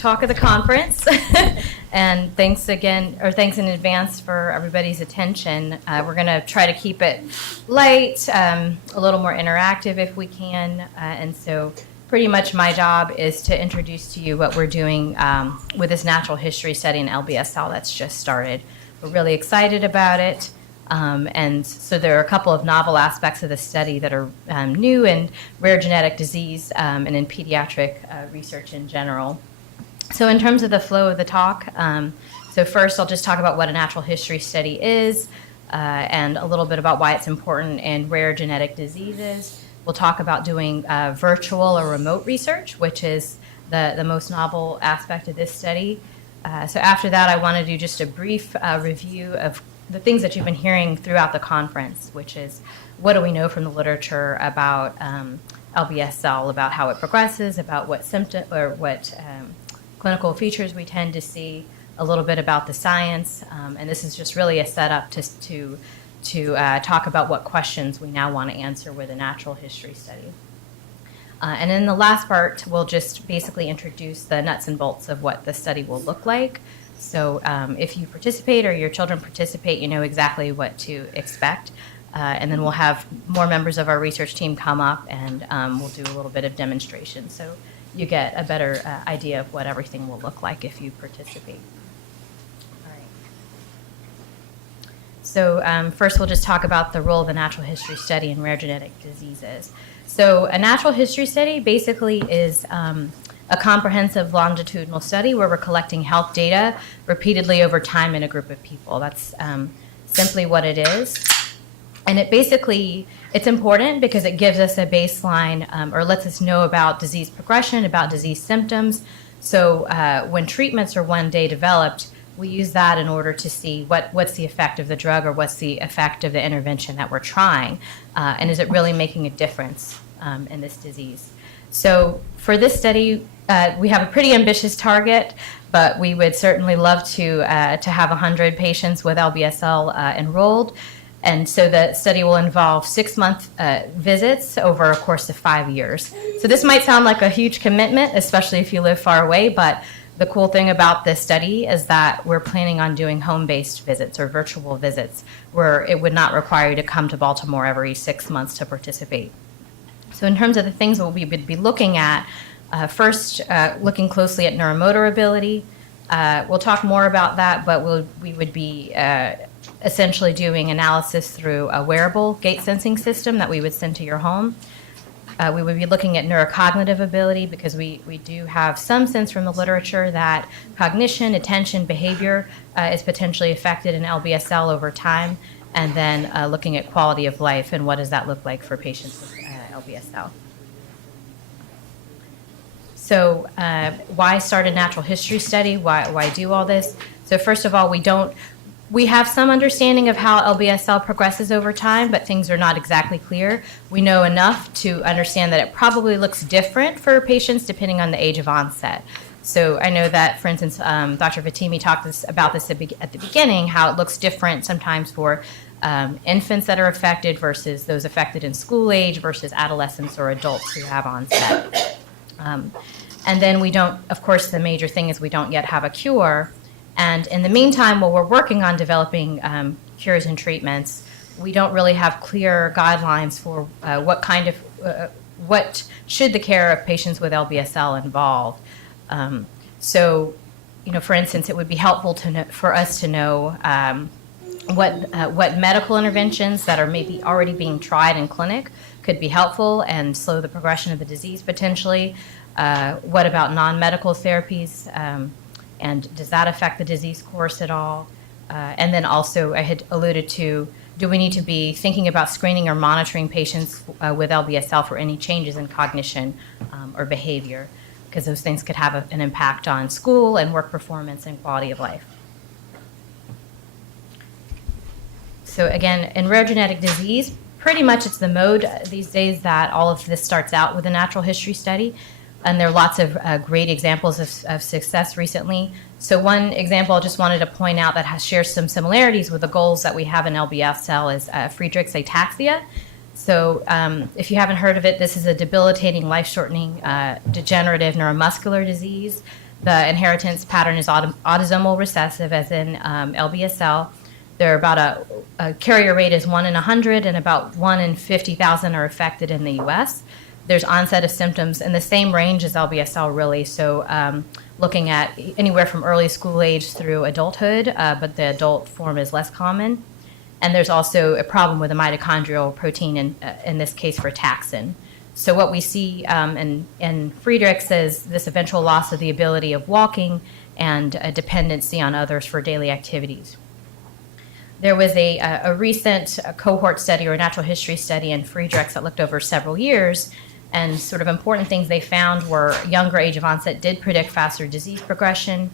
talk of the conference. And thanks again, or thanks in advance for everybody's attention. We're going to try to keep it light, a little more interactive if we can. And so pretty much my job is to introduce to you what we're doing with this natural history study in LBSL that's just started. We're really excited about it. And so there are a couple of novel aspects of the study that are new in rare genetic disease and in pediatric research in general. So in terms of the flow of the talk, so first I'll just talk about what a natural history study is and a little bit about why it's important in rare genetic diseases. We'll talk about doing virtual or remote research, which is the most novel aspect of this study. So after that, I want to do just a brief review of the things that you've been hearing throughout the conference, which is what do we know from the literature about LBSL, about how it progresses, about what symptom or what clinical features we tend to see, a little bit about the science, and this is just really a setup to talk about what questions we now want to answer with a natural history study. And in the last part, we'll just basically introduce the nuts and bolts of what the study will look like. So if you participate or your children participate, you know exactly what to expect. And then we'll have more members of our research team come up and we'll do a little bit of demonstration. So you get a better idea of what everything will look like if you participate. All right. So first we'll just talk about the role of the natural history study in rare genetic diseases. So a natural history study basically is a comprehensive longitudinal study where we're collecting health data repeatedly over time in a group of people. That's simply what it is. And it's important because it gives us a baseline or lets us know about disease progression, about disease symptoms. So when treatments are one day developed, we use that in order to see what's the effect of the drug or what's the effect of the intervention that we're trying. And is it really making a difference in this disease? So for this study, we have a pretty ambitious target, but we would certainly love to have 100 patients with LBSL enrolled. And so the study will involve 6-month visits over a course of 5 years. So this might sound like a huge commitment, especially if you live far away, but the cool thing about this study is that we're planning on doing home-based visits or virtual visits where it would not require you to come to Baltimore every 6 months to participate. So in terms of the things that we would be looking at, first looking closely at neuromotor ability. We'll talk more about that, but we would be essentially doing analysis through a wearable gait sensing system that we would send to your home. We would be looking at neurocognitive ability because we do have some sense from the literature that cognition, attention, behavior is potentially affected in LBSL over time, and then looking at quality of life and what does that look like for patients with LBSL. So why start a natural history study? Why do all this? So first of all, we have some understanding of how LBSL progresses over time, but things are not exactly clear. We know enough to understand that it probably looks different for patients depending on the age of onset. So I know that, for instance, Dr. Fatimi talked about this at the beginning, how it looks different sometimes for infants that are affected versus those affected in school age versus adolescents or adults who have onset. And then we don't, of course, the major thing is we don't yet have a cure. And in the meantime, while we're working on developing cures and treatments, we don't really have clear guidelines for what should the care of patients with LBSL involve. So, for instance, it would be helpful for us to know what medical interventions that are maybe already being tried in clinic could be helpful and slow the progression of the disease potentially. What about non-medical therapies? And does that affect the disease course at all? And then also I had alluded to, do we need to be thinking about screening or monitoring patients with LBSL for any changes in cognition or behavior? Because those things could have an impact on school and work performance and quality of life. So again, in rare genetic disease, pretty much it's the mode these days that all of this starts out with a natural history study. And there are lots of great examples of success recently. So one example I just wanted to point out that shares some similarities with the goals that we have in LBSL is Friedreich's ataxia. So if you haven't heard of it, this is a debilitating, life-shortening, degenerative neuromuscular disease The inheritance pattern is autosomal recessive, as in LBSL. There are about a carrier rate is 1 in 100, and about 1 in 50,000 are affected in the U.S. There's onset of symptoms in the same range as LBSL, really. So looking at anywhere from early school age through adulthood, but the adult form is less common. And there's also a problem with the mitochondrial protein, in this case for taxin. So what we see in Friedreich's is this eventual loss of the ability of walking and a dependency on others for daily activities. There was a recent cohort study or a natural history study in Friedreich's that looked over several years, and sort of important things they found were younger age of onset did predict faster disease progression.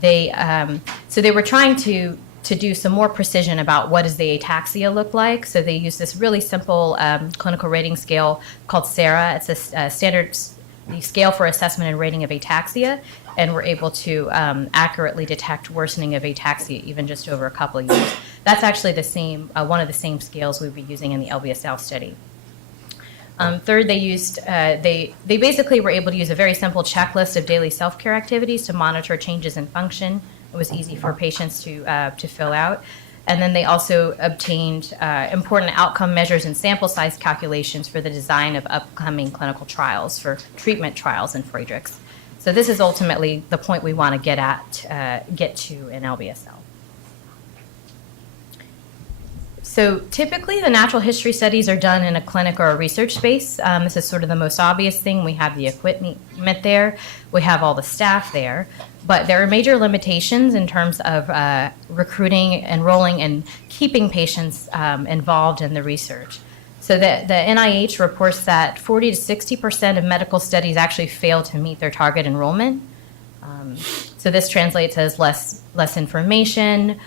So they were trying to do some more precision about what does the ataxia look like. So they used this really simple clinical rating scale called SARA. It's a standard the scale for assessment and rating of ataxia, and we're able to accurately detect worsening of ataxia even just over a couple of years. That's actually the same one of the same scales we'll be using in the LBSL study. Third, they basically were able to use a very simple checklist of daily self-care activities to monitor changes in function. It was easy for patients to fill out. And then they also obtained important outcome measures and sample size calculations for the design of upcoming clinical trials, for treatment trials in Friedreich's. So this is ultimately the point we want to get to in LBSL. So typically the natural history studies are done in a clinic or a research space. This is sort of the most obvious thing. We have the equipment there. We have all the staff there. But there are major limitations in terms of recruiting, enrolling, and keeping patients involved in the research. So the NIH reports that 40 to 60% of medical studies actually fail to meet their target enrollment. So this translates as less information,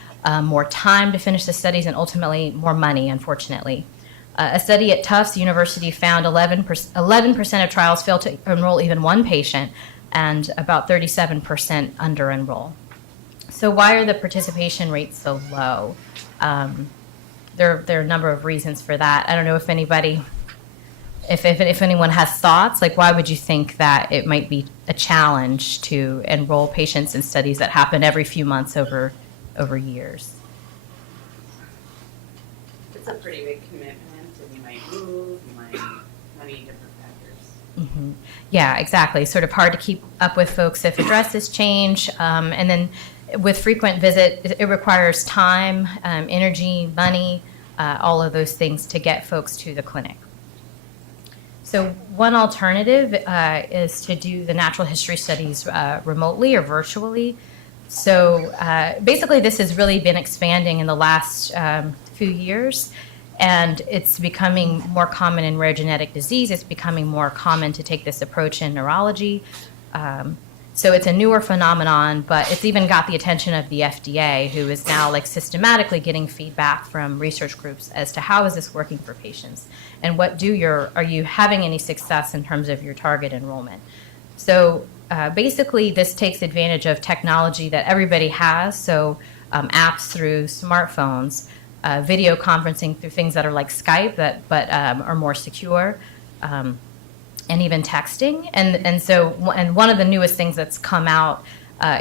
more time to finish the studies, and ultimately more money, unfortunately. A study at Tufts University found 11% of trials fail to enroll even one patient, and about 37% under-enroll. So why are the participation rates so low? There are a number of reasons for that. I don't know if anyone has thoughts, like why would you think that it might be a challenge to enroll patients in studies that happen every few months over years? It's a pretty big commitment, and you might move, you might many different factors. Mm-hmm. Yeah, exactly. Sort of hard to keep up with folks if addresses change. And then with frequent visit, it requires time, energy, money, all of those things to get folks to the clinic. So one alternative is to do the natural history studies remotely or virtually. So basically this has really been expanding in the last few years. And it's becoming more common in rare genetic disease. It's becoming more common to take this approach in neurology. So it's a newer phenomenon, but it's even got the attention of the FDA, who is now systematically getting feedback from research groups as to how is this working for patients, and are you having any success in terms of your target enrollment. So basically, this takes advantage of technology that everybody has. So apps through smartphones. Video conferencing through things that are like Skype but are more secure, and even texting. And one of the newest things that's come out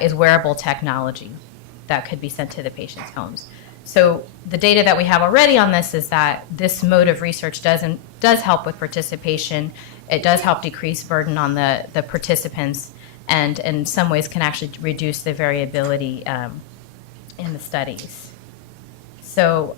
is wearable technology that could be sent to the patient's homes. So the data that we have already on this is that this mode of research does help with participation. It does help decrease burden on the participants, and in some ways can actually reduce the variability in the studies. So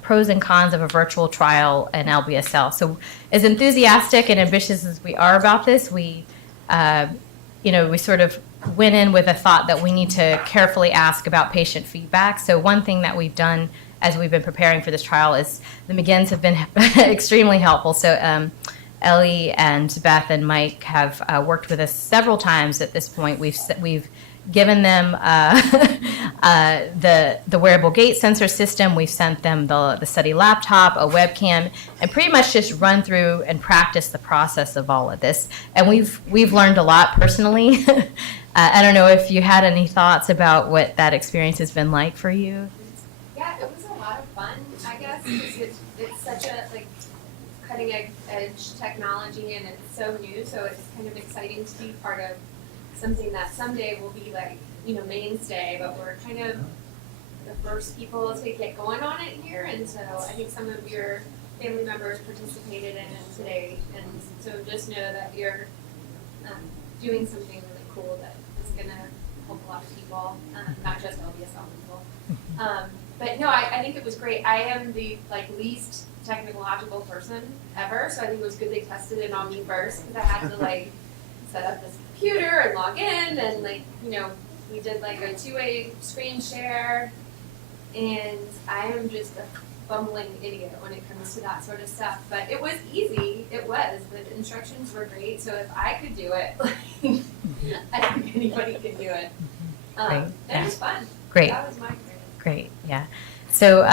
pros and cons of a virtual trial in LBSL. So as enthusiastic and ambitious as we are about this, we sort of went in with a thought that we need to carefully ask about patient feedback. So one thing that we've done as we've been preparing for this trial is the McGinns have been extremely helpful. So Ellie and Beth and Mike have worked with us several times at this point. We've given them the wearable gait sensor system. We've sent them the study laptop, a webcam, and pretty much just run through and practice the process of all of this. And we've learned a lot personally. I don't know if you had any thoughts about what that experience has been like for you. Yeah, it was a lot of fun, I guess, because it's such a cutting edge technology, and it's so new, so it's kind of exciting to be part of something that someday will be like, you know, mainstay, but we're kind of the first people to get going on it here, and so I think some of your family members participated in it today, and so just know that you're doing something really cool that is gonna help a lot of people, not just LBSL people. But no, I think it was great. I am the least technological person ever, so I think it was good they tested it on me first, because I had to set up this computer and log in, and we did a two-way screen share, and I am just a bumbling idiot when it comes to that sort of stuff. But it was easy. It was. The instructions were great. So if I could do it, I think anybody can do it. And it was fun. Great. That was my grade. Great. Yeah. So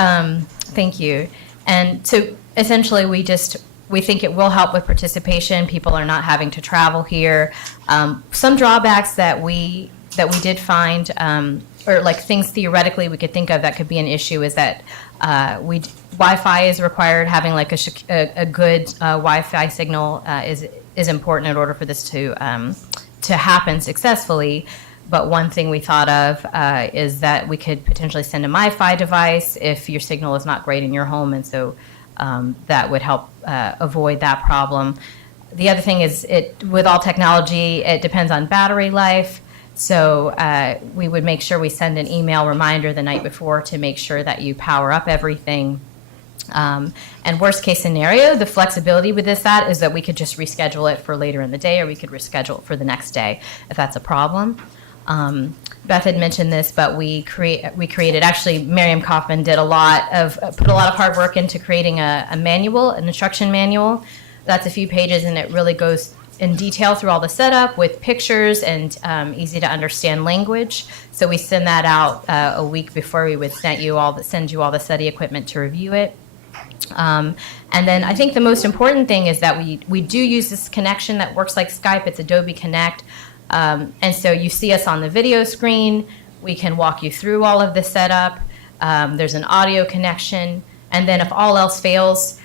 thank you. And so essentially, we think it will help with participation. People are not having to travel here. Some drawbacks that we did find, or things theoretically we could think of that could be an issue, is that Wi-Fi is required. Having a good Wi-Fi signal is important in order for this to happen successfully. But one thing we thought of is that we could potentially send a MiFi device if your signal is not great in your home, and so that would help avoid that problem. The other thing is, with all technology, it depends on battery life. So we would make sure we send an email reminder the night before to make sure that you power up everything. And worst case scenario, the flexibility with is that we could just reschedule it for later in the day, or we could reschedule it for the next day if that's a problem. Beth had mentioned this, but we created, actually Miriam Kaufman put a lot of hard work into creating a manual, an instruction manual. That's a few pages, and it really goes in detail through all the setup with pictures and easy to understand language. So we send that out a week before we would send you all the study equipment to review it. And then I think the most important thing is that we do use this connection that works like Skype. It's Adobe Connect. And so you see us on the video screen. We can walk you through all of the setup. There's an audio connection. And then if all else fails,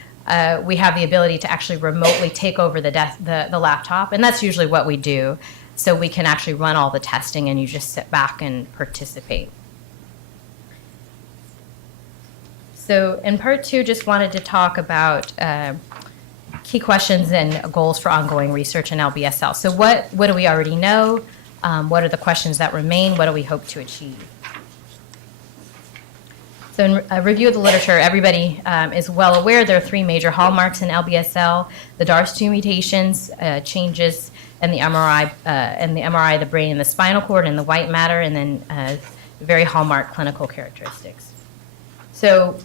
we have the ability to actually remotely take over the laptop. And that's usually what we do. So we can actually run all the testing, and you just sit back and participate. So in part 2, just wanted to talk about key questions and goals for ongoing research in LBSL. So what do we already know? What are the questions that remain? What do we hope to achieve? So in a review of the literature, everybody is well aware there are 3 major hallmarks in LBSL: the DARS2 mutations, changes in the MRI, the brain and the spinal cord, and the white matter, and then very hallmark clinical characteristics. So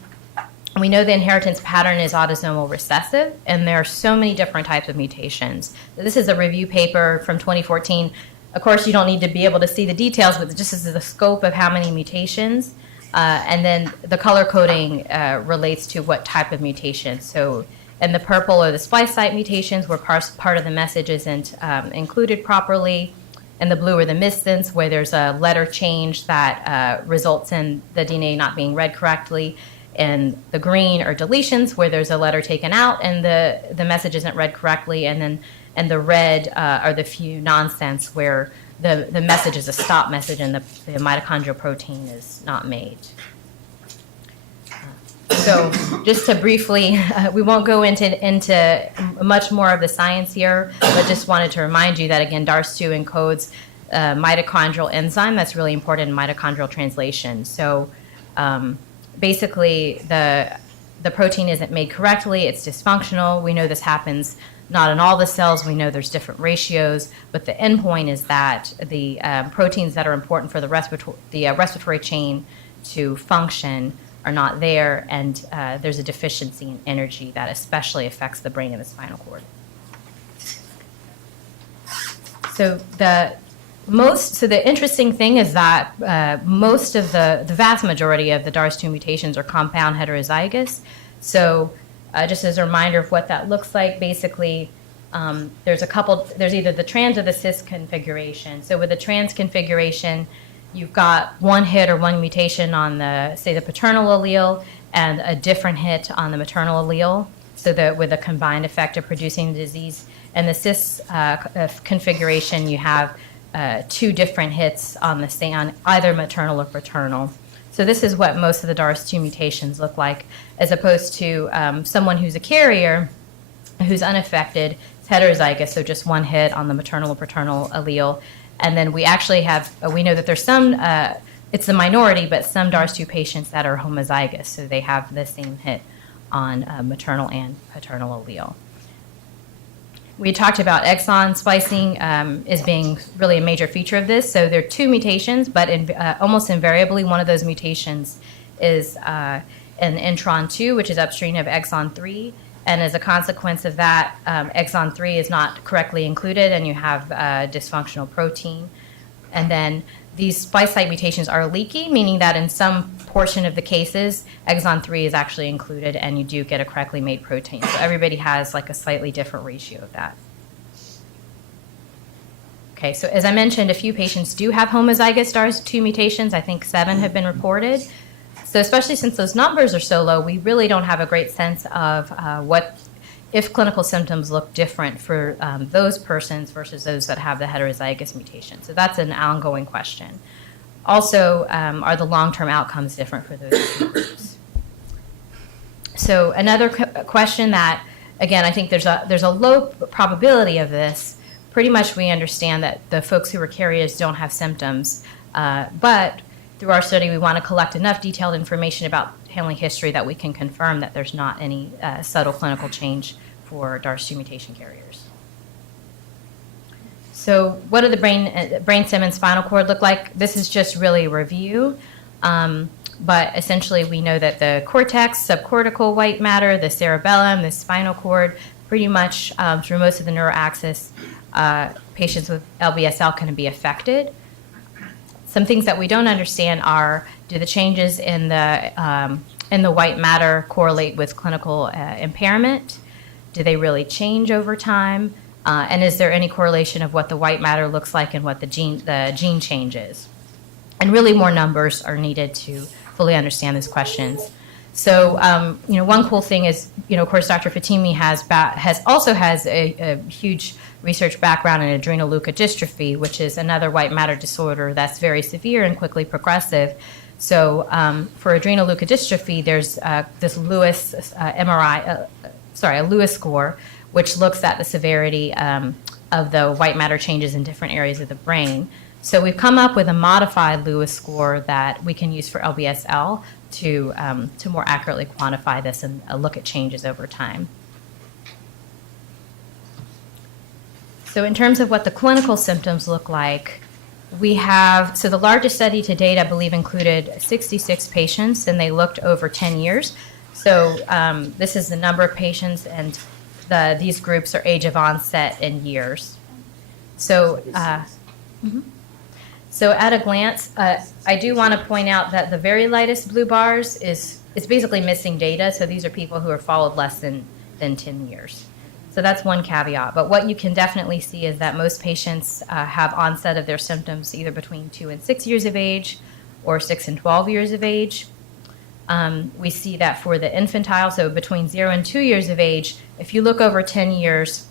we know the inheritance pattern is autosomal recessive, and there are so many different types of mutations. This is a review paper from 2014. Of course, you don't need to be able to see the details, but just as the scope of how many mutations. And then the color coding relates to what type of mutation. So in the purple are the splice site mutations, where part of the message isn't included properly. And the blue are the missense, where there's a letter change that results in the DNA not being read correctly. And the green are deletions, where there's a letter taken out and the message isn't read correctly. And the red are the few nonsense, where the message is a stop message and the mitochondrial protein is not made. So just to briefly, we won't go into much more of the science here, but just wanted to remind you that, again, DARS2 encodes mitochondrial enzyme that's really important in mitochondrial translation. So basically, the protein isn't made correctly, it's dysfunctional. We know this happens not in all the cells. We know there's different ratios, but the end point is that the proteins that are important for the respiratory chain to function are not there, and there's a deficiency in energy that especially affects the brain and the spinal cord. So the interesting thing is that most of the vast majority of the DARS2 mutations are compound heterozygous. So just as a reminder of what that looks like, basically there's either the trans or the cis configuration. So with the trans configuration, you've got one hit or one mutation on the paternal allele and a different hit on the maternal allele, so that with a combined effect of producing the disease. And the cis configuration, you have two different hits on either maternal or paternal. So this is what most of the DARS2 mutations look like, as opposed to someone who's a carrier who's unaffected, it's heterozygous, so just one hit on the maternal or paternal allele. And then we actually we know that there's some, it's the minority, but some DARS2 patients that are homozygous, so they have the same hit on maternal and paternal allele. We talked about exon splicing as being really a major feature of this. So there are two mutations, but almost invariably one of those mutations is an intron 2, which is upstream of exon 3. And as a consequence of that, exon 3 is not correctly included, and you have dysfunctional protein. And then these splice site mutations are leaky, meaning that in some portion of the cases, exon 3 is actually included, and you do get a correctly made protein. So everybody has like a slightly different ratio of that. Okay, so as I mentioned, a few patients do have homozygous DARS2 mutations. I think 7 have been reported. So especially since those numbers are so low, we really don't have a great sense of if clinical symptoms look different for those persons versus those that have the heterozygous mutation. So that's an ongoing question. Also, are the long-term outcomes different for those two groups? So another question that, again, I think there's a low probability of this. Pretty much we understand that the folks who are carriers don't have symptoms, but through our study, we want to collect enough detailed information about family history that we can confirm that there's not any subtle clinical change for DARS2 mutation carriers. So what do the brainstem and spinal cord look like? This is just really a review, but essentially we know that the cortex, subcortical white matter, the cerebellum, the spinal cord, pretty much through most of the neuroaxis, patients with LBSL can be affected. Some things that we don't understand are, do the changes in the white matter correlate with clinical impairment? Do they really change over time? And is there any correlation of what the white matter looks like and what the gene changes? And really more numbers are needed to fully understand these questions. So, one cool thing is, of course, Dr. Fatimi has a huge research background in adrenal leukodystrophy, which is another white matter disorder that's very severe and quickly progressive. So for adrenal leukodystrophy, there's this Lewis a Lewis score, which looks at the severity of the white matter changes in different areas of the brain. So we've come up with a modified Lewis score that we can use for LBSL to more accurately quantify this and look at changes over time. So in terms of what the clinical symptoms look like, so the largest study to date, I believe, included 66 patients, and they looked over 10 years. So this is the number of patients, and these groups are age of onset in years. So, so at a glance, I do want to point out that the very lightest blue bars it's basically missing data. So these are people who are followed less than 10 years. So that's one caveat. But what you can definitely see is that most patients have onset of their symptoms either between 2 and 6 years of age or 6 and 12 years of age. We see that for the infantile, so between 0 and 2 years of age, if you look over 10 years,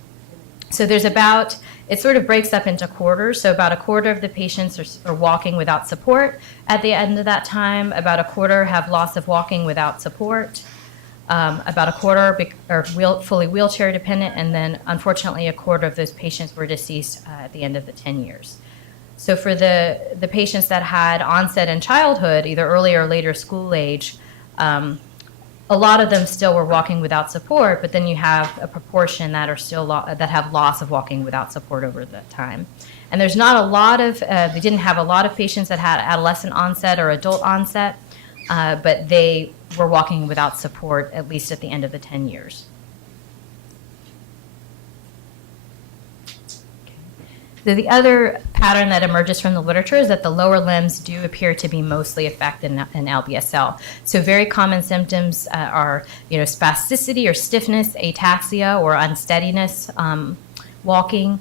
so there's it sort of breaks up into quarters. So about a quarter of the patients are walking without support at the end of that time. About a quarter have loss of walking without support. About a quarter are fully wheelchair dependent, and then unfortunately a quarter of those patients were deceased at the end of the 10 years. So for the patients that had onset in childhood, either early or later school age, a lot of them still were walking without support, but then you have a proportion that are still that have loss of walking without support over that time. And there's not a lot of, they didn't have a lot of patients that had adolescent onset or adult onset, but they were walking without support at least at the end of the 10 years. So the other pattern that emerges from the literature is that the lower limbs do appear to be mostly affected in LBSL. So very common symptoms are, spasticity or stiffness, ataxia or unsteadiness, walking,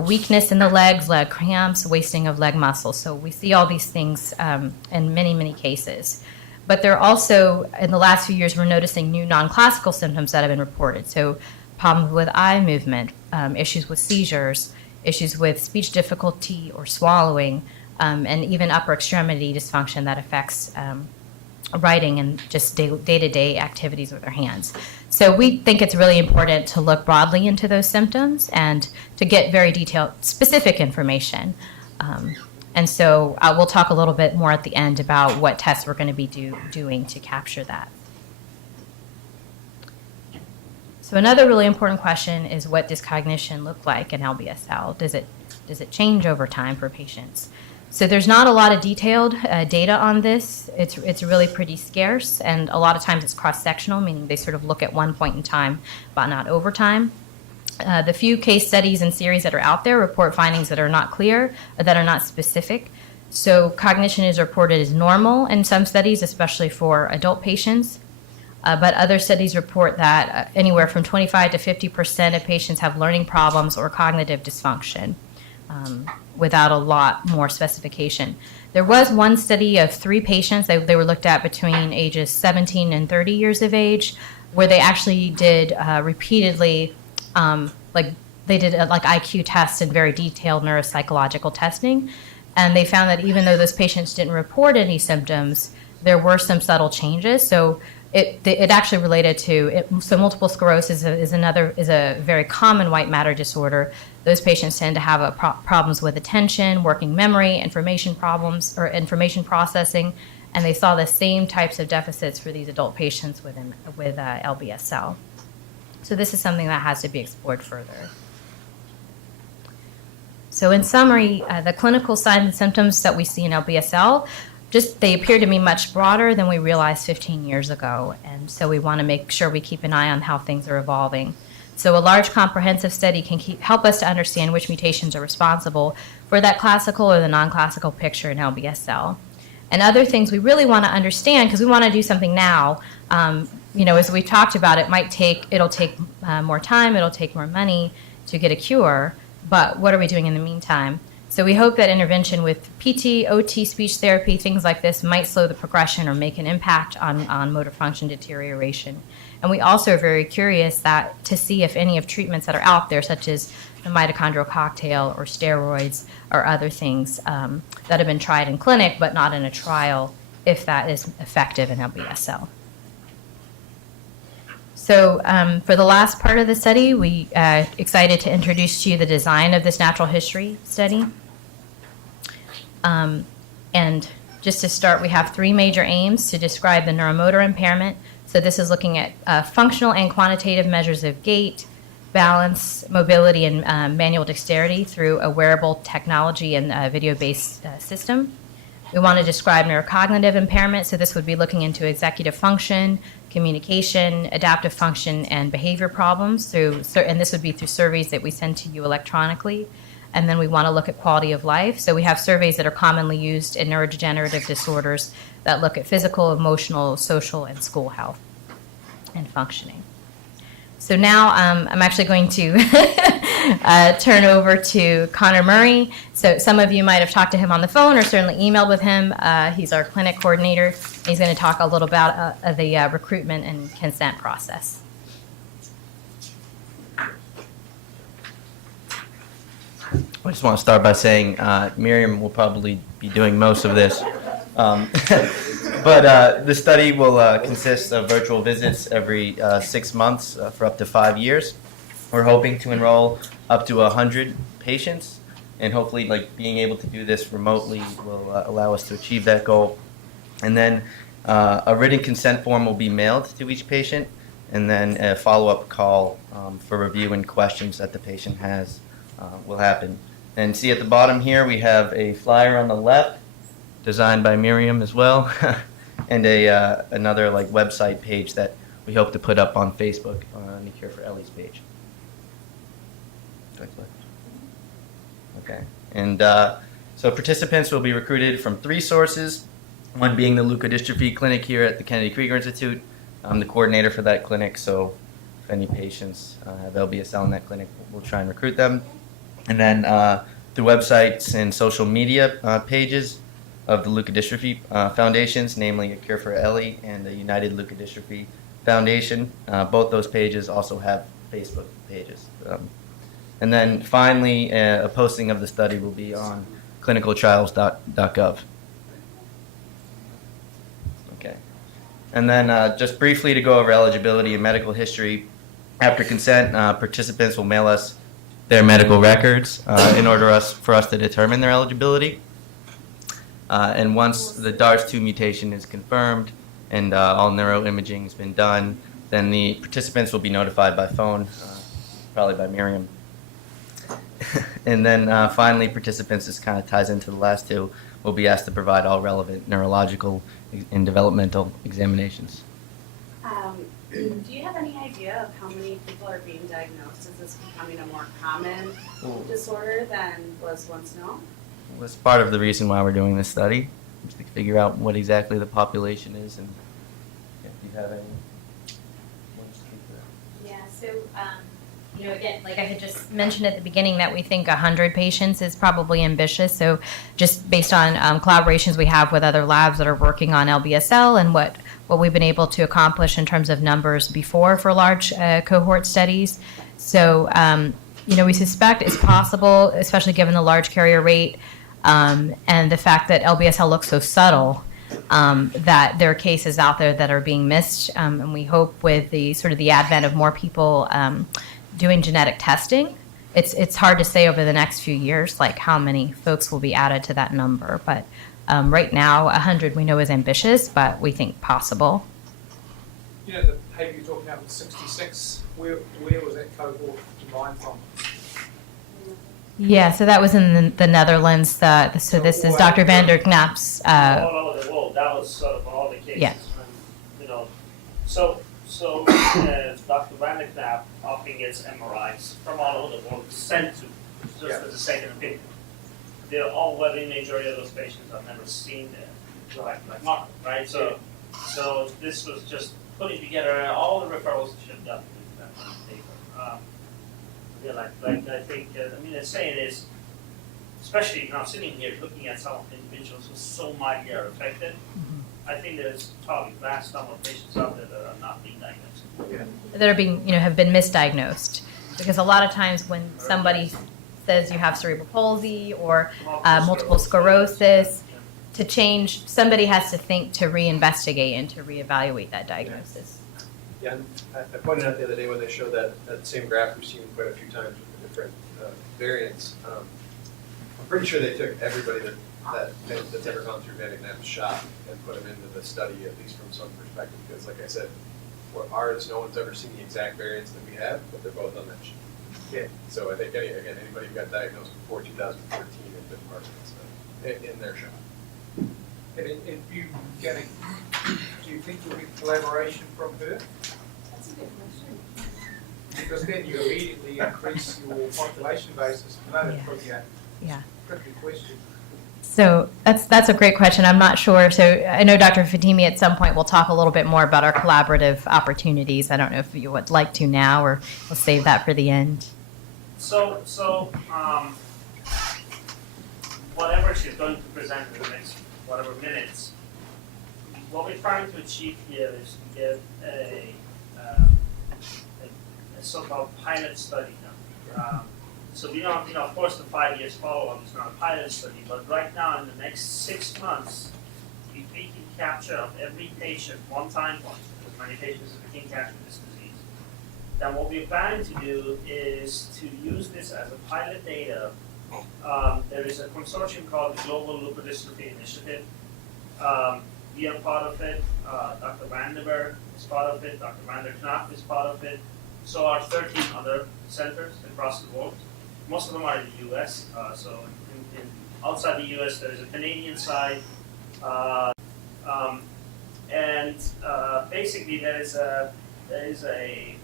weakness in the legs, leg cramps, wasting of leg muscles. So we see all these things in many, many cases. But there are also, in the last few years, we're noticing new non-classical symptoms that have been reported. So problems with eye movement, issues with seizures, issues with speech difficulty or swallowing, and even upper extremity dysfunction that affects writing and just day-to-day activities with their hands. So we think it's really important to look broadly into those symptoms and to get very detailed, specific information. And so we'll talk a little bit more at the end about what tests we're going to be doing to capture that. So another really important question is, what does cognition look like in LBSL? Does it change over time for patients? So there's not a lot of detailed data on this. It's really pretty scarce, and a lot of times it's cross-sectional, meaning they sort of look at one point in time, but not over time. The few case studies and series that are out there report findings that are not clear or that are not specific. So cognition is reported as normal in some studies, especially for adult patients. But other studies report that anywhere from 25 to 50% of patients have learning problems or cognitive dysfunction, without a lot more specification. There was one study of 3 patients. They were looked at between ages 17 and 30 years of age, where they actually did repeatedly, they did IQ tests and very detailed neuropsychological testing. And they found that even though those patients didn't report any symptoms, there were some subtle changes. So it actually related to so multiple sclerosis is a very common white matter disorder. Those patients tend to have problems with attention, working memory, information problems, or information processing, and they saw the same types of deficits for these adult patients with LBSL. So this is something that has to be explored further. So in summary, the clinical signs and symptoms that we see in LBSL, they appear to be much broader than we realized 15 years ago, and so we want to make sure we keep an eye on how things are evolving. So a large comprehensive study can help us to understand which mutations are responsible for that classical or the non-classical picture in LBSL. And other things we really want to understand, because we want to do something now, as we talked about, it'll take more time, it'll take more money to get a cure, but what are we doing in the meantime? So we hope that intervention with PT, OT, speech therapy, things like this might slow the progression or make an impact on motor function deterioration. And we also are very curious to see if any of treatments that are out there, such as the mitochondrial cocktail or steroids or other things that have been tried in clinic but not in a trial, if that is effective in LBSL. So for the last part of the study, we excited to introduce to you the design of this natural history study. And just to start, we have 3 major aims to describe the neuromotor impairment. So this is looking at functional and quantitative measures of gait, balance, mobility, and manual dexterity through a wearable technology and a video-based system. We want to describe neurocognitive impairment, so this would be looking into executive function, communication, adaptive function, and behavior problems, and this would be through surveys that we send to you electronically. And then we want to look at quality of life. So we have surveys that are commonly used in neurodegenerative disorders that look at physical, emotional, social, and school health and functioning. So now I'm actually going to turn over to Connor Murray. So some of you might have talked to him on the phone or certainly emailed with him. He's our clinic coordinator. He's going to talk a little about the recruitment and consent process. I just want to start by saying Miriam will probably be doing most of this. But the study will consist of virtual visits every 6 months for up to 5 years. We're hoping to enroll up to 100 patients, and hopefully being able to do this remotely will allow us to achieve that goal. And then a written consent form will be mailed to each patient, and then a follow-up call for review and questions that the patient has will happen. And see at the bottom here, we have a flyer on the left, designed by Miriam as well, and another website page that we hope to put up on Facebook on the Cure for Ellie's page. Okay, and so participants will be recruited from 3 sources, one being the Leukodystrophy clinic here at the Kennedy Krieger Institute. I'm the coordinator for that clinic, so if any patients have LBSL in that clinic, we'll try and recruit them. And then through websites and social media pages of the Leukodystrophy foundations, namely A Cure for Ellie and the United Leukodystrophy Foundation. Both those pages also have Facebook pages. And then finally, a posting of the study will be on clinicaltrials.gov. Okay. And then just briefly to go over eligibility and medical history. After consent, participants will mail us their medical records in order for us to determine their eligibility. And once the DARS2 mutation is confirmed and all neuroimaging has been done, then the participants will be notified by phone, probably by Miriam. And then finally, participants, this kind of ties into the last two, will be asked to provide all relevant neurological and developmental examinations. Do you have any idea of how many people are being diagnosed? Is this becoming a more common disorder than was once known? That's part of the reason why we're doing this study, is to figure out what exactly the population is, and if you have any. Yeah, so, again, like I had just mentioned at the beginning that we think 100 patients is probably ambitious. So just based on collaborations we have with other labs that are working on LBSL and what we've been able to accomplish in terms of numbers before for large cohort studies. So, we suspect it's possible, especially given the large carrier rate and the fact that LBSL looks so subtle, that there are cases out there that are being missed. And we hope with the sort of the advent of more people doing genetic testing, it's hard to say over the next few years, like how many folks will be added to that number. But right now, 100 we know is ambitious, but we think possible. The paper you're talking about was 66. Where was that cohort combined from? Yeah, so that was in the Netherlands. So this is Dr. van der Knap's. All over the world, that was sort of all the cases. Yeah. And, so Dr. van der Knap often gets MRIs from all over the world sent to just as a second opinion. They're all the majority of those patients I've never seen like Mark, right? So this was just putting together all the referrals that should have done in that paper. I think, the saying is, especially now sitting here looking at some of the individuals who so mildly are affected, I think there's probably a vast number of patients out there that are not being diagnosed. That are being, have been misdiagnosed. Because a lot of times when somebody says you have cerebral palsy or multiple sclerosis, to change, somebody has to think to reinvestigate and to reevaluate that diagnosis. Yeah, I pointed out the other day when they showed that same graph we've seen quite a few times with the different variants. I'm pretty sure they took everybody that's ever gone through Van de Knap's shot and put them into the study, at least from some perspective, because like I said, for ours, no one's ever seen the exact variants that we have, but they're both on that sheet. Yeah. So I think, anybody who got diagnosed before 2014 has been part of this in their shot. And if you get do you think you'll get collaboration from her? That's a good question. Because then you immediately increase your population basis. No, that's probably a tricky question. So that's a great question. I'm not sure. So I know Dr. Fatimi at some point will talk a little bit more about our collaborative opportunities. I don't know if you would like to now or we'll save that for the end. So whatever she's going to present in the next whatever minutes, what we're trying to achieve here is to get a so-called pilot study done. So we don't, of course, the 5 years follow-up is not a pilot study, but right now in the next 6 months, if we can capture of every patient one time point, as many patients as we can capture this disease, then what we're planning to do is to use this as a pilot data. There is a consortium called the Global Leukodystrophy Initiative. We are part of it. Dr. Vandenberg is part of it. Dr. van der Knap is part of it. So are 13 other centers across the world. Most of them are in the U.S. So outside the U.S., there is a Canadian side. Basically, there is a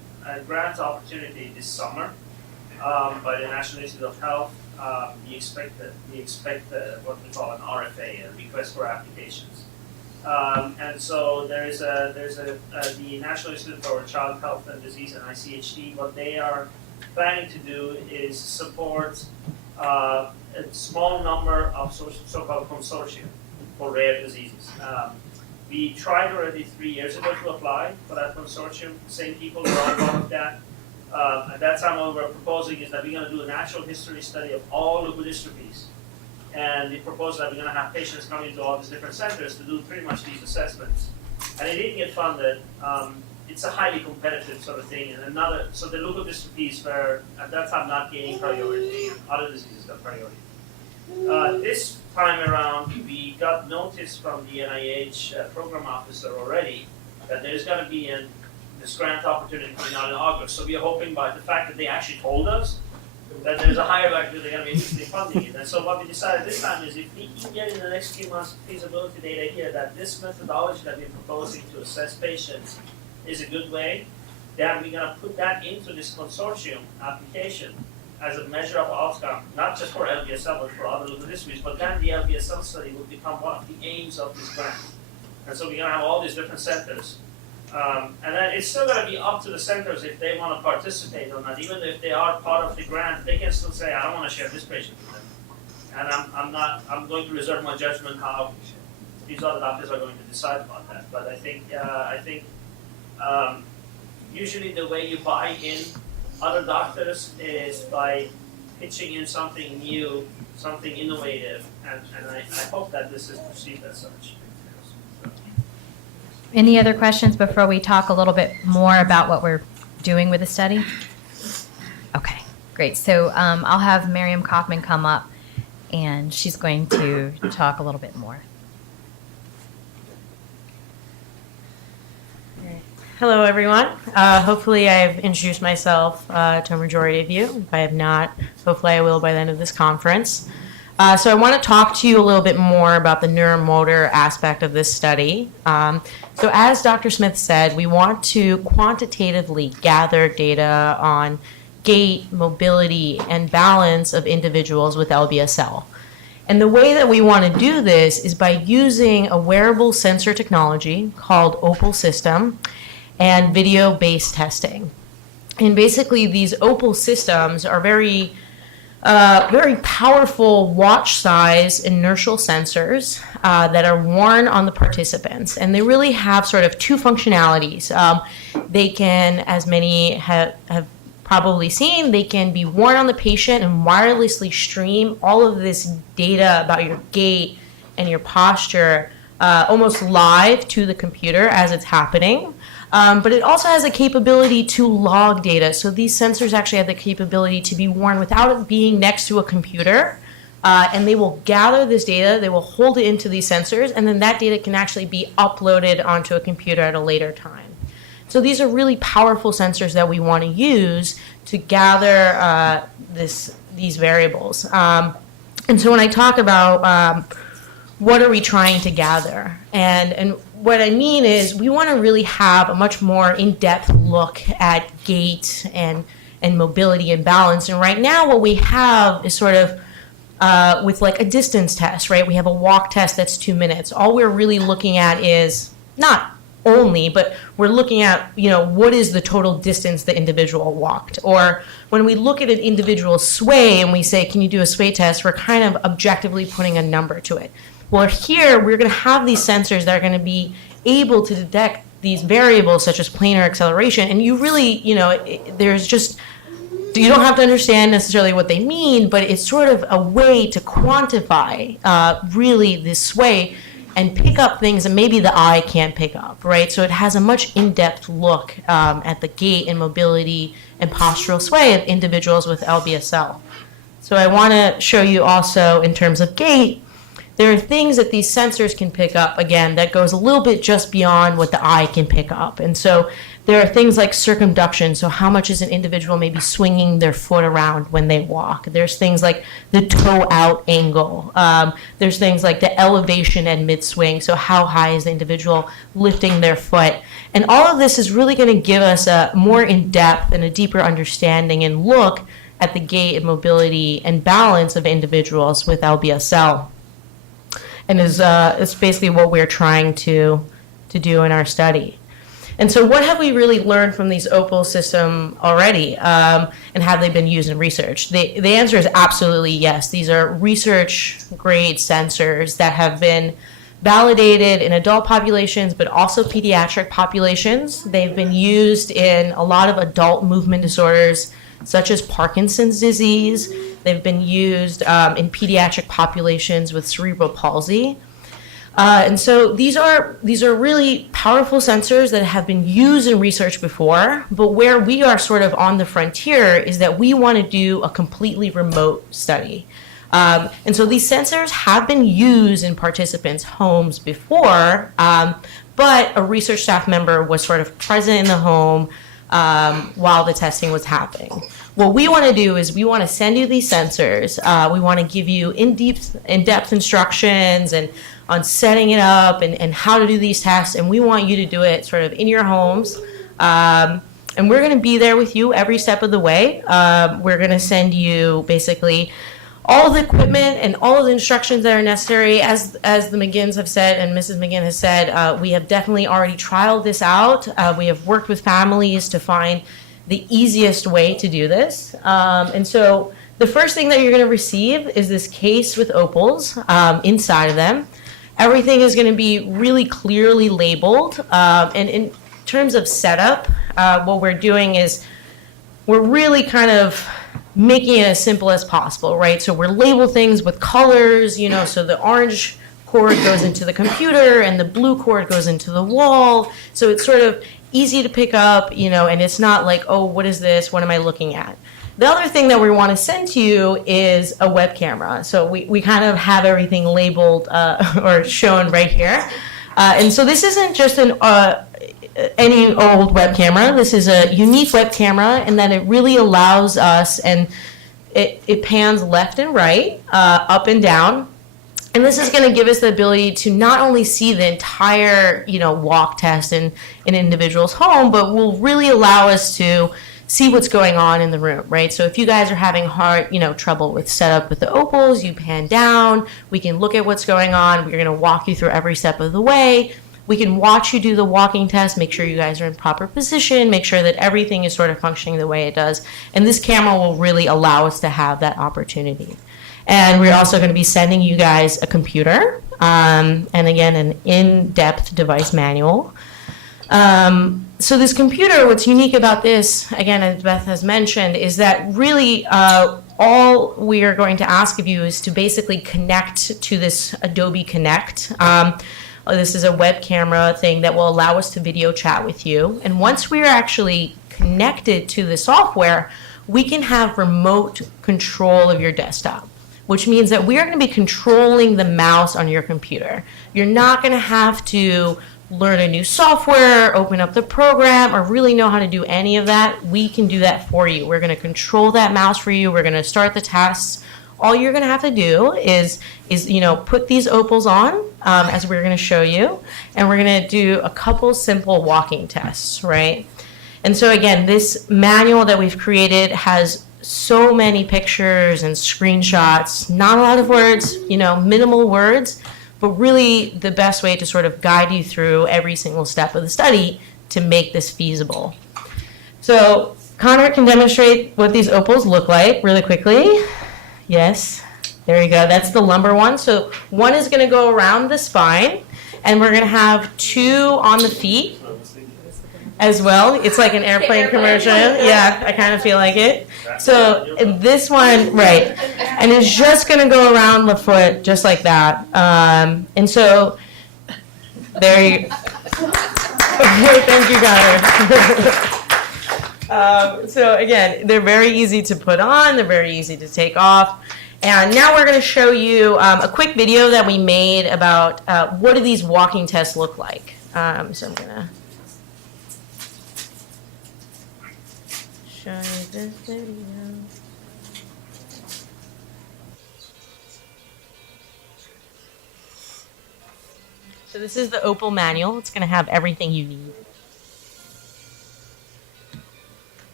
grant opportunity this summer by the National Institute of Health. We expect what we call an RFA, a request for applications. And so there's the National Institute for Child Health and Disease and ICHD. What they are planning to do is support a small number of so-called consortia for rare diseases. We tried already 3 years ago to apply for that consortium. Same people were all part of that. At that time, what we're proposing is that we're going to do a natural history study of all leukodystrophies. And we propose that we're going to have patients come into all these different centers to do pretty much these assessments. And it didn't get funded. It's a highly competitive sort of thing. And so the leukodystrophies were at that time not gaining priority. Other diseases got priority. This time around, we got notice from the NIH program officer already that there's going to be this grant opportunity coming out in August. So we are hoping by the fact that they actually told us that there's a higher likelihood they're going to be initially funding it. And so what we decided this time is if we can get in the next few months feasibility data here that this methodology that we're proposing to assess patients is a good way, then we're going to put that into this consortium application as a measure of outcome, not just for LBSL, but for other leukodystrophies. But then the LBSL study will become one of the aims of this grant. And so we're going to have all these different centers. And then it's still going to be up to the centers if they want to participate or not. Even if they are part of the grant, they can still say, I don't want to share this patient with them. And I'm going to reserve my judgment how these other doctors are going to decide about that. But I think usually the way you buy in other doctors is by pitching in something new, something innovative, and I hope that this is perceived as such. Any other questions before we talk a little bit more about what we're doing with the study? Okay, great. So I'll have Miriam Kaufman come up, and she's going to talk a little bit more. Hello, everyone. Hopefully I've introduced myself to a majority of you. If I have not, hopefully I will by the end of this conference. So I want to talk to you a little bit more about the neuromotor aspect of this study. So as Dr. Smith said, we want to quantitatively gather data on gait, mobility, and balance of individuals with LBSL. And the way that we want to do this is by using a wearable sensor technology called Opal system and video-based testing. And basically these Opal systems are very powerful watch-size inertial sensors that are worn on the participants. And they really have sort of two functionalities. They can, as many have probably seen, they can be worn on the patient and wirelessly stream all of this data about your gait and your posture almost live to the computer as it's happening. But it also has a capability to log data. So these sensors actually have the capability to be worn without it being next to a computer. And they will gather this data, they will hold it into these sensors, and then that data can actually be uploaded onto a computer at a later time. So these are really powerful sensors that we want to use to gather these variables. And so when I talk about what are we trying to gather, and what I mean is we want to really have a much more in-depth look at gait and mobility and balance. And right now what we have is sort of with like a distance test, right? We have a walk test that's 2 minutes. All we're really looking at is not only, but we're looking at, what is the total distance the individual walked? Or when we look at an individual sway and we say, can you do a sway test? We're kind of objectively putting a number to it. Well, here we're going to have these sensors that are going to be able to detect these variables such as planar acceleration. And you really, there's just, you don't have to understand necessarily what they mean, but it's sort of a way to quantify really this sway and pick up things that maybe the eye can't pick up, right? So it has a much in-depth look at the gait and mobility and postural sway of individuals with LBSL. So I want to show you also in terms of gait, there are things that these sensors can pick up, again, that goes a little bit just beyond what the eye can pick up. And so there are things like circumduction, so how much is an individual maybe swinging their foot around when they walk. There's things like the toe out angle. There's things like the elevation and mid-swing, so how high is the individual lifting their foot. And all of this is really going to give us a more in-depth and a deeper understanding and look at the gait and mobility and balance of individuals with LBSL. And it's basically what we're trying to do in our study. And so what have we really learned from these Opal system already, and have they been used in research? The answer is absolutely yes. These are research-grade sensors that have been validated in adult populations, but also pediatric populations. They've been used in a lot of adult movement disorders, such as Parkinson's disease. They've been used in pediatric populations with cerebral palsy. And so these are really powerful sensors that have been used in research before, but where we are sort of on the frontier is that we want to do a completely remote study. And so these sensors have been used in participants' homes before, but a research staff member was sort of present in the home while the testing was happening. What we want to do is we want to send you these sensors. We want to give you in-depth instructions and on setting it up and how to do these tests, and we want you to do it sort of in your homes. And we're going to be there with you every step of the way. We're going to send you basically all of the equipment and all of the instructions that are necessary. As the McGinns have said and Mrs. McGinn has said, we have definitely already trialed this out. We have worked with families to find the easiest way to do this. And so the first thing that you're going to receive is this case with opals inside of them. Everything is going to be really clearly labeled. And in terms of setup, what we're doing is we're really kind of making it as simple as possible, right? So we're label things with colors, you know, so the orange cord goes into the computer and the blue cord goes into the wall. So it's sort of easy to pick up, you know, and it's not like, oh, what is this? What am I looking at? The other thing that we want to send to you is a web camera. So we kind of have everything labeled or shown right here. And so this isn't just any old web camera. This is a unique web camera, and then it really allows us, and it pans left and right, up and down. And this is going to give us the ability to not only see the entire, you know, walk test in an individual's home, but will really allow us to see what's going on in the room, right? So if you guys are having trouble with setup with the opals, you pan down, we can look at what's going on. We're going to walk you through every step of the way. We can watch you do the walking test, make sure you guys are in proper position, make sure that everything is sort of functioning the way it does. And this camera will really allow us to have that opportunity. And we're also going to be sending you guys a computer, and again, an in-depth device manual. So this computer, what's unique about this, again, as Beth has mentioned, is that really all we are going to ask of you is to basically connect to this Adobe Connect. This is a web camera thing that will allow us to video chat with you. And once we're actually connected to the software, we can have remote control of your desktop, which means that we are going to be controlling the mouse on your computer. You're not going to have to learn a new software, open up the program, or really know how to do any of that. We can do that for you. We're going to control that mouse for you. We're going to start the tests. All you're going to have to do is put these opals on, as we're going to show you, and we're going to do a couple simple walking tests, right? And so again, this manual that we've created has so many pictures and screenshots, not a lot of words, minimal words, but really the best way to sort of guide you through every single step of the study to make this feasible. So Connor can demonstrate what these opals look like really quickly. Yes, there you go. That's the lumbar one. So one is going to go around the spine, and we're going to have two on the feet as well. It's like an airplane commercial. Yeah, I kind of feel like it. So this one, right, and it's just going to go around the foot just like that. And so there you go. Thank you, Connor. So again, they're very easy to put on. They're very easy to take off. And now we're going to show you a quick video that we made about what do these walking tests look like. So I'm going to show you this video. So this is the Opal manual. It's going to have everything you need.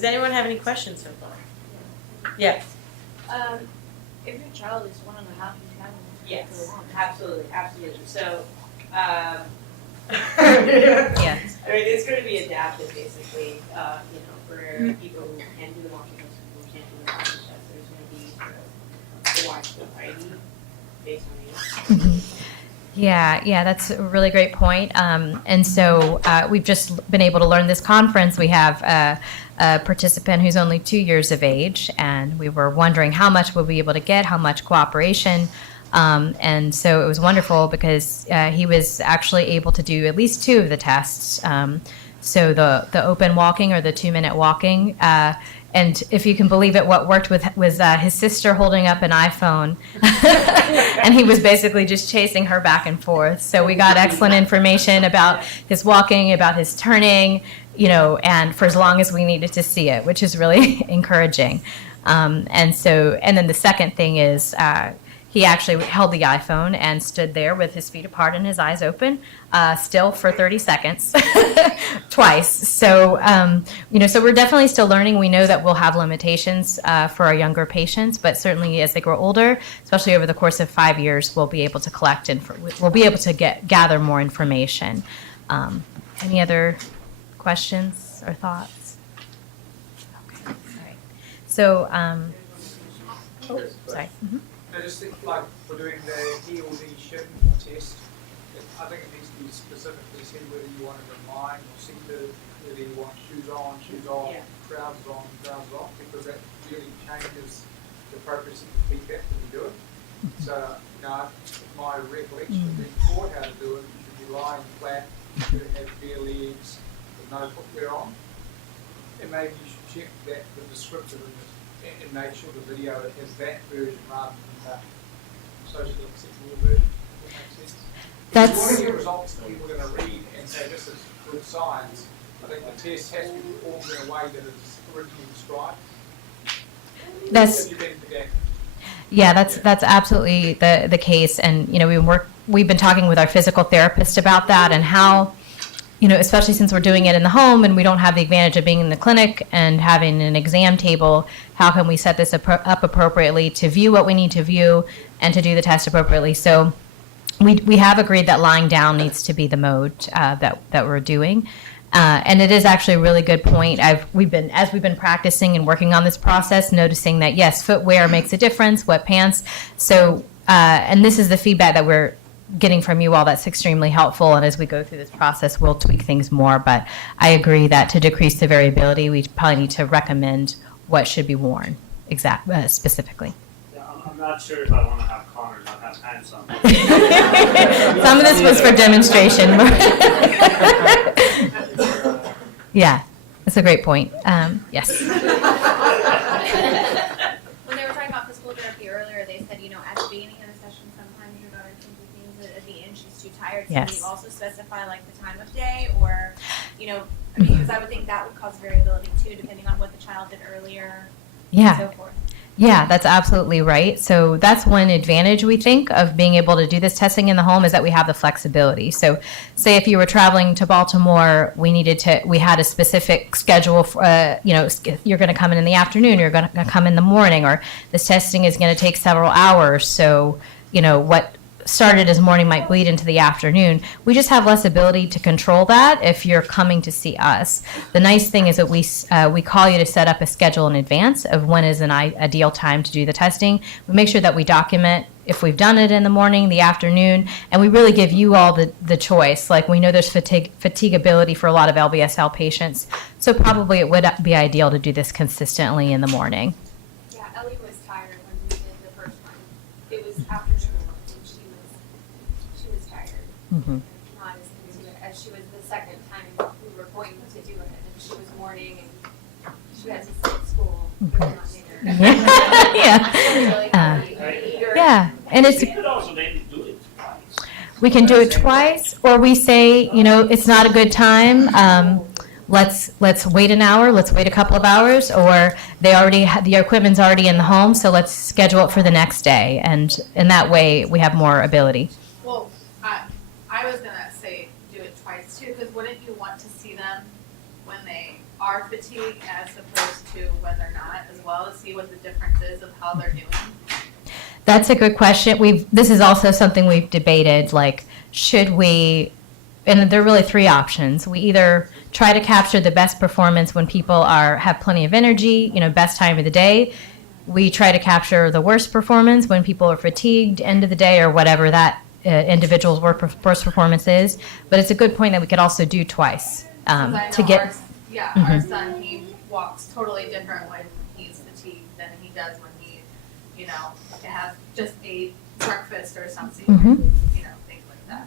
Does anyone have any questions so far? Yeah. If your child is 1.5 and traveling, Yes, absolutely. So, Yes. I mean, it's going to be adapted basically, for people who can do the walking test and who can't do the walking test. There's going to be sort of a wide variety based on age. Yeah, that's a really great point. And so we've just been able to learn this conference. We have a participant who's only 2 years of age, and we were wondering how much we'll be able to get, how much cooperation. And so it was wonderful because he was actually able to do at least 2 of the tests. So the open walking or the 2-minute walking. And if you can believe it, what worked was his sister holding up an iPhone, and he was basically just chasing her back and forth. So we got excellent information about his walking, about his turning, and for as long as we needed to see it, which is really encouraging. And then the second thing is he actually held the iPhone and stood there with his feet apart and his eyes open, still for 30 seconds, twice. So, so we're definitely still learning. We know that we'll have limitations for our younger patients, but certainly as they grow older, especially over the course of 5 years, we'll be able to collect and we'll be able to gather more information. Any other questions or thoughts? Okay. All right. So, sorry. Mm-hmm. I just think like for doing the he or the shin test, I think it needs to be specifically said whether you want it in line or seated, whether you want shoes on, trousers on, because that really changes the purpose of the feedback when you do it. So, my recollection of being taught how to do it, you should be lying flat, you should have bare legs with no footwear on. And maybe you should check that the descriptive and make sure the video that has that version rather than the socially acceptable version. Does that make sense? If you want to get results that people are going to read and say this is good science, I think the test has to be performed in a way that is originally described. That's absolutely the case, and we've been talking with our physical therapist about that and how, especially since we're doing it in the home and we don't have the advantage of being in the clinic and having an exam table, how can we set this up appropriately to view what we need to view and to do the test appropriately? So we have agreed that lying down needs to be the mode that we're doing. And it is actually a really good point. As we've been practicing and working on this process, noticing that yes, footwear makes a difference, wet pants. So, and this is the feedback that we're getting from you all that's extremely helpful, and as we go through this process we'll tweak things more, but I agree that to decrease the variability we probably need to recommend what should be worn specifically. Yeah, I'm not sure if I want to have Connor not have pants on. Some of this was for demonstration. Yeah, that's a great point. Yes. When they were talking about physical therapy earlier, they said, at the beginning of the session, sometimes your daughter can do things that at the end she's too tired. So Yes. you also specify like the time of day or, because I would think that would cause variability too, depending on what the child did earlier Yeah. and so forth. Yeah, that's absolutely right. So that's one advantage we think of being able to do this testing in the home is that we have the flexibility. So say if you were traveling to Baltimore, we had a specific schedule for, you're going to come in the afternoon, you're going to come in the morning, or this testing is going to take several hours. So, what started as morning might bleed into the afternoon. We just have less ability to control that if you're coming to see us. The nice thing is that we call you to set up a schedule in advance of when is an ideal time to do the testing. We make sure that we document if we've done it in the morning, the afternoon, and we really give you all the choice. Like we know there's fatigability for a lot of LBSL patients, so probably it would be ideal to do this consistently in the morning. Yeah, Ellie was tired when we did the first one. It was after school, and she was tired. Mm-hmm. Not as into it as she was the second time we were going to do it, and she was morning and she had to sit at school. Yeah, and We could also maybe do it twice. we can do it twice, or we say, it's not a good time. Let's wait an hour. Let's wait a couple of hours, or the equipment's already in the home, so let's schedule it for the next day, and in that way we have more ability. Well, I was gonna say do it twice too, because wouldn't you want to see them when they are fatigued as opposed to whether or not as well, to see what the difference is of how they're doing? That's a good question. This is also something we've debated, like, should we, and there are really three options. We either try to capture the best performance when people have plenty of energy, best time of the day. We try to capture the worst performance when people are fatigued, end of the day, or whatever that individual's worst performance is. But it's a good point that we could also do twice to get. Our son, he walks totally different when he's fatigued than he does when he, has just ate breakfast or something, things like that.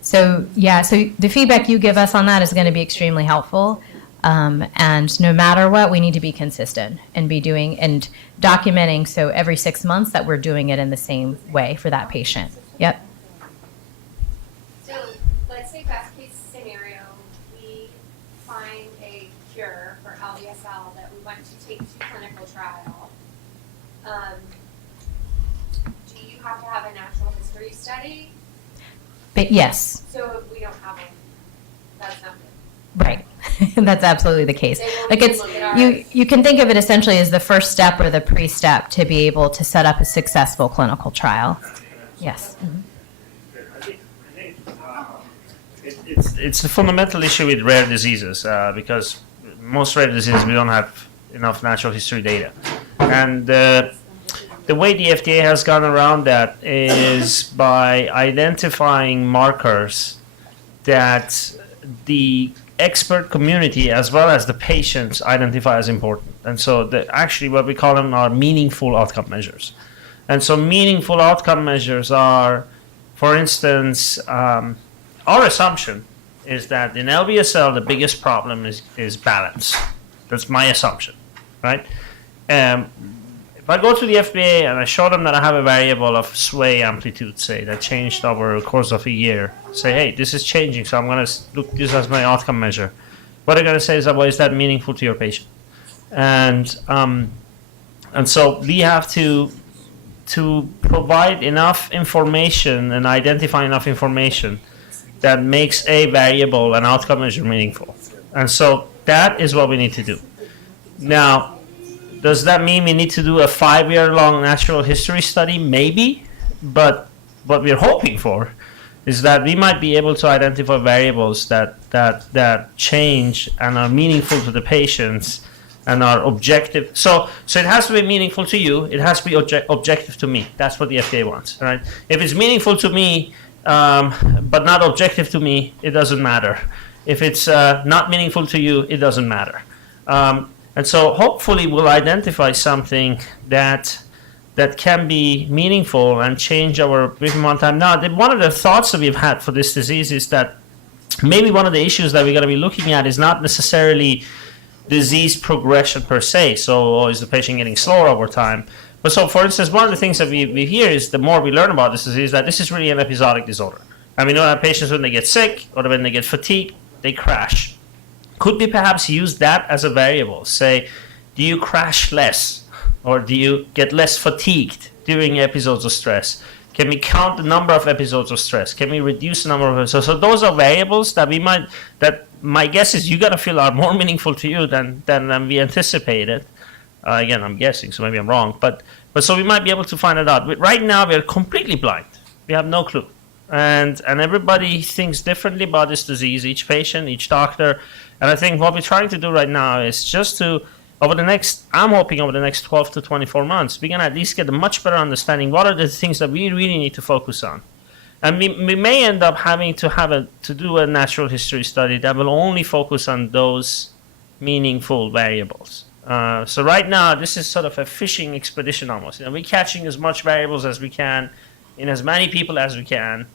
So the feedback you give us on that is going to be extremely helpful. And no matter what, we need to be consistent and be doing and documenting. So every 6 months that we're doing it in the same way for that patient. Yep. So let's say best case scenario, we find a cure for LBSL that we want to take to clinical trial. Do you have to have a natural history study? But yes, So if we don't have one, that's not good. right. That's absolutely the case. They won't Like even look at ours. you can think of it essentially as the first step or the pre-step to be able to set up a successful clinical trial. Yes. It's the fundamental issue with rare diseases because most rare diseases we don't have enough natural history data, and the way the FDA has gone around that is by identifying markers that the expert community as well as the patients identify as important, and so actually what we call them are meaningful outcome measures. And so meaningful outcome measures are, for instance, our assumption is that in LBSL, the biggest problem is balance. That's my assumption, right? If I go to the FDA and I show them that I have a variable of sway amplitude, say, that changed over the course of a year, say, hey, this is changing, so I'm going to look this as my outcome measure. What they're going to say is, well, is that meaningful to your patient? And so we have to provide enough information and identify enough information that makes a variable and outcome measure meaningful. And so that is what we need to do. Now, does that mean we need to do a 5-year-long natural history study? Maybe, but what we're hoping for is that we might be able to identify variables that change and are meaningful to the patients and are objective. So it has to be meaningful to you. It has to be objective to me. That's what the FDA wants, right? If it's meaningful to me, but not objective to me, it doesn't matter. If it's not meaningful to you, it doesn't matter. And so hopefully we'll identify something that can be meaningful and change our brief amount of time. Now, one of the thoughts that we've had for this disease is that maybe one of the issues that we're going to be looking at is not necessarily disease progression per se. So is the patient getting slower over time? But so, for instance, one of the things that we hear is the more we learn about this disease, that this is really an episodic disorder. And we know that patients, when they get sick or when they get fatigued, they crash. Could we perhaps use that as a variable? Say, do you crash less? Or do you get less fatigued during episodes of stress? Can we count the number of episodes of stress? Can we reduce the number of episodes? So those are variables that my guess is you're going to feel are more meaningful to you than we anticipated. Again, I'm guessing, so maybe I'm wrong. But so we might be able to find it out. But right now, we're completely blind. We have no clue. And everybody thinks differently about this disease, each patient, each doctor. And I think what we're trying to do right now is just to, I'm hoping over the next 12 to 24 months, we can at least get a much better understanding what are the things that we really need to focus on. And we may end up having to do a natural history study that will only focus on those meaningful variables. So right now, this is sort of a fishing expedition almost. We're catching as much variables as we can in as many people as we can.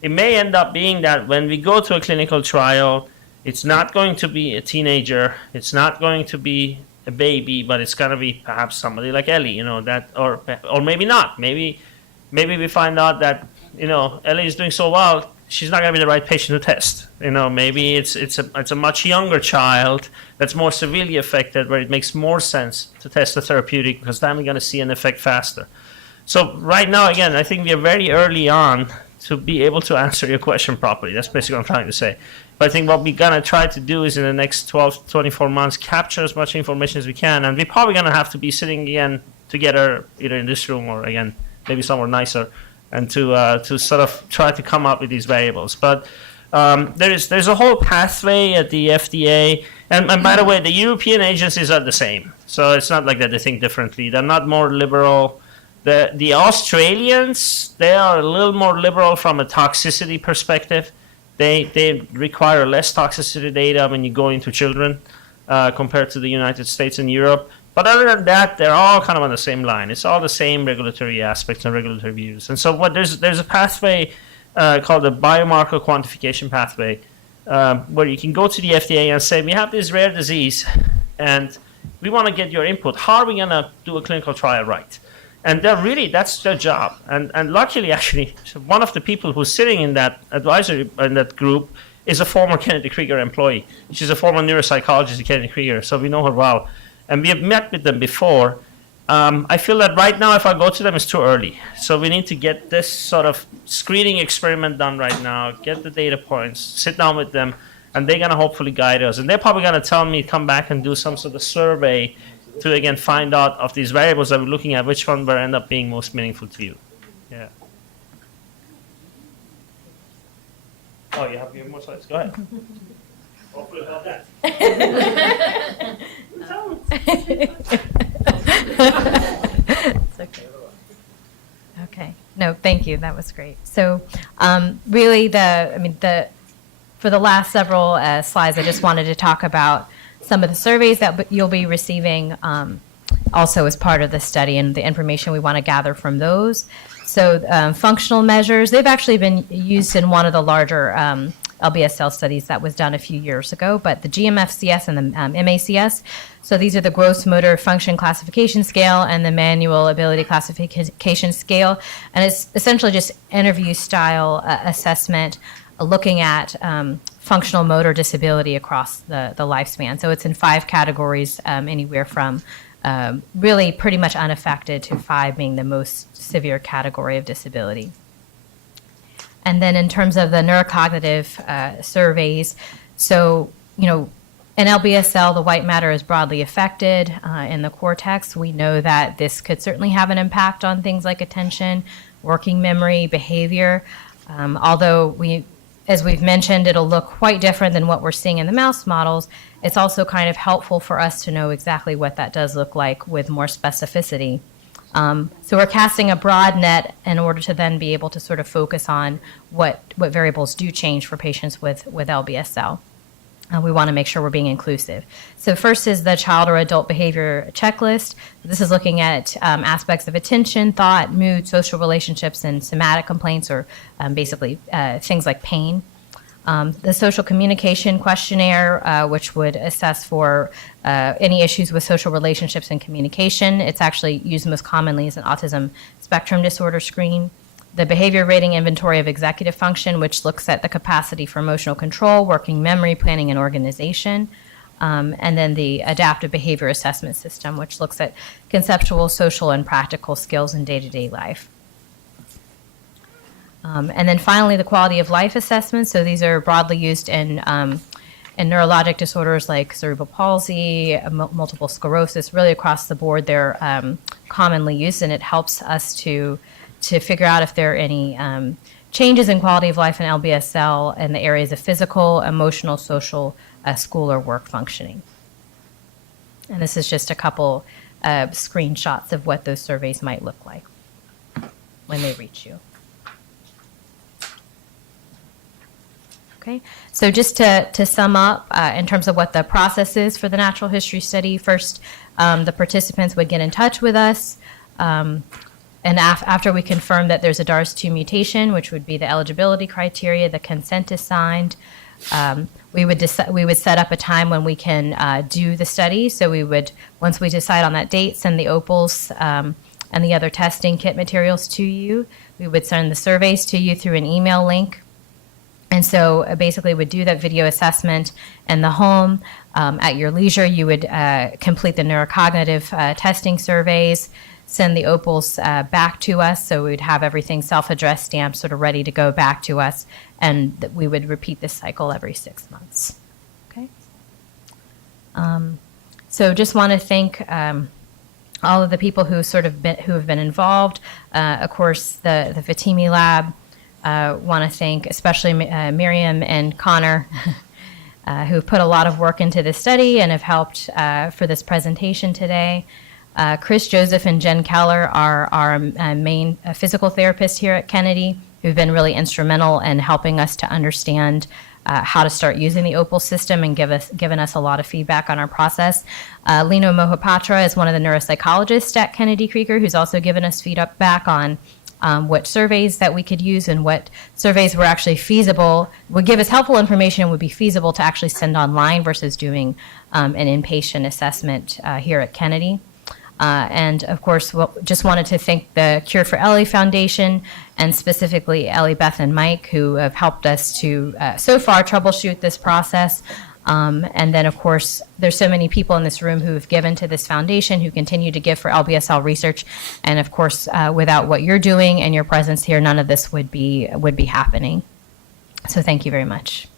It may end up being that when we go to a clinical trial, it's not going to be a teenager, it's not going to be a baby, but it's going to be perhaps somebody like Ellie, or maybe not. Maybe we find out that, Ellie is doing so well, she's not going to be the right patient to test. Maybe it's a much younger child that's more severely affected, where it makes more sense to test the therapeutic because then we're going to see an effect faster. So right now, again, I think we are very early on to be able to answer your question properly. That's basically what I'm trying to say. But I think what we're going to try to do is in the next 12 to 24 months, capture as much information as we can. And we're probably going to have to be sitting again together, either in this room or, again, maybe somewhere nicer, and to sort of try to come up with these variables. But there's a whole pathway at the FDA. And by the way, the European agencies are the same. So it's not like that they think differently. They're not more liberal. The Australians, they are a little more liberal from a toxicity perspective. They require less toxicity data when you go into children compared to the United States and Europe. But other than that, they're all kind of on the same line. It's all the same regulatory aspects and regulatory views. And so there's a pathway called the Biomarker Quantification pathway where you can go to the FDA and say, we have this rare disease and we want to get your input. How are we going to do a clinical trial right? And that's their job. And luckily, actually, one of the people who's sitting in that advisory, in that group, is a former Kennedy Krieger employee. She's a former neuropsychologist at Kennedy Krieger, so we know her well. And we have met with them before. I feel that right now, if I go to them, it's too early. So we need to get this sort of screening experiment done right now, get the data points, sit down with them, and they're going to hopefully guide us. And they're probably going to tell me, come back and do some sort of survey to, again, find out of these variables that we're looking at, which one will end up being most meaningful to you. Yeah. Oh, you have more slides? Go ahead. Hopefully about that. It's okay. Okay. No, thank you. That was great. So, really, for the last several slides, I just wanted to talk about some of the surveys that you'll be receiving also as part of the study and the information we want to gather from those. So functional measures, they've actually been used in one of the larger LBSL studies that was done a few years ago, but the GMFCS and the MACS, so these are the gross motor function classification scale and the manual ability classification scale, and it's essentially just interview style assessment looking at functional motor disability across the lifespan. So it's in 5 categories, anywhere from really pretty much unaffected to 5 being the most severe category of disability. And then in terms of the neurocognitive surveys, so, in LBSL, the white matter is broadly affected in the cortex. We know that this could certainly have an impact on things like attention, working memory, behavior, although as we've mentioned, it'll look quite different than what we're seeing in the mouse models. It's also kind of helpful for us to know exactly what that does look like with more specificity. So we're casting a broad net in order to then be able to sort of focus on what variables do change for patients with LBSL. We want to make sure we're being inclusive. So first is the child or adult behavior checklist. This is looking at aspects of attention, thought, mood, social relationships, and somatic complaints, or basically things like pain. The social communication questionnaire, which would assess for any issues with social relationships and communication. It's actually used most commonly as an autism spectrum disorder screen. The behavior rating inventory of executive function, which looks at the capacity for emotional control, working memory, planning, and organization. And then the adaptive behavior assessment system, which looks at conceptual, social, and practical skills in day-to-day life. And then finally, the quality of life assessment. So these are broadly used in neurologic disorders like cerebral palsy, multiple sclerosis. Really across the board, they're commonly used, and it helps us to figure out if there are any changes in quality of life in LBSL in the areas of physical, emotional, social, school, or work functioning. And this is just a couple screenshots of what those surveys might look like when they reach you. Okay, so just to sum up, in terms of what the process is for the natural history study, first the participants would get in touch with us, and after we confirm that there's a DARS2 mutation, which would be the eligibility criteria, the consent is signed, we would set up a time when we can do the study. So we would, once we decide on that date, send the opals and the other testing kit materials to you. We would send the surveys to you through an email link. And so basically would do that video assessment in the home. At your leisure, you would complete the neurocognitive testing surveys, send the opals back to us. So we would have everything self-addressed stamped, sort of ready to go back to us, and that we would repeat this cycle every 6 months. Okay. So just want to thank all of the people who who have been involved. Of course, the Fatimi Lab. Want to thank especially Miriam and Connor, who put a lot of work into this study and have helped for this presentation today. Chris Joseph and Jen Keller are our main physical therapists here at Kennedy, who've been really instrumental in helping us to understand how to start using the OPAL system and given us a lot of feedback on our process. Lino Mohapatra is one of the neuropsychologists at Kennedy Krieger, who's also given us feedback on what surveys that we could use and what surveys were actually feasible, would give us helpful information and would be feasible to actually send online versus doing an inpatient assessment here at Kennedy. And of course, just wanted to thank the Cure for Ellie Foundation and specifically Ellie, Beth, and Mike, who have helped us to so far troubleshoot this process. And then, of course, there's so many people in this room who have given to this foundation, who continue to give for LBSL research. And of course, without what you're doing and your presence here, none of this would be happening. So thank you very much.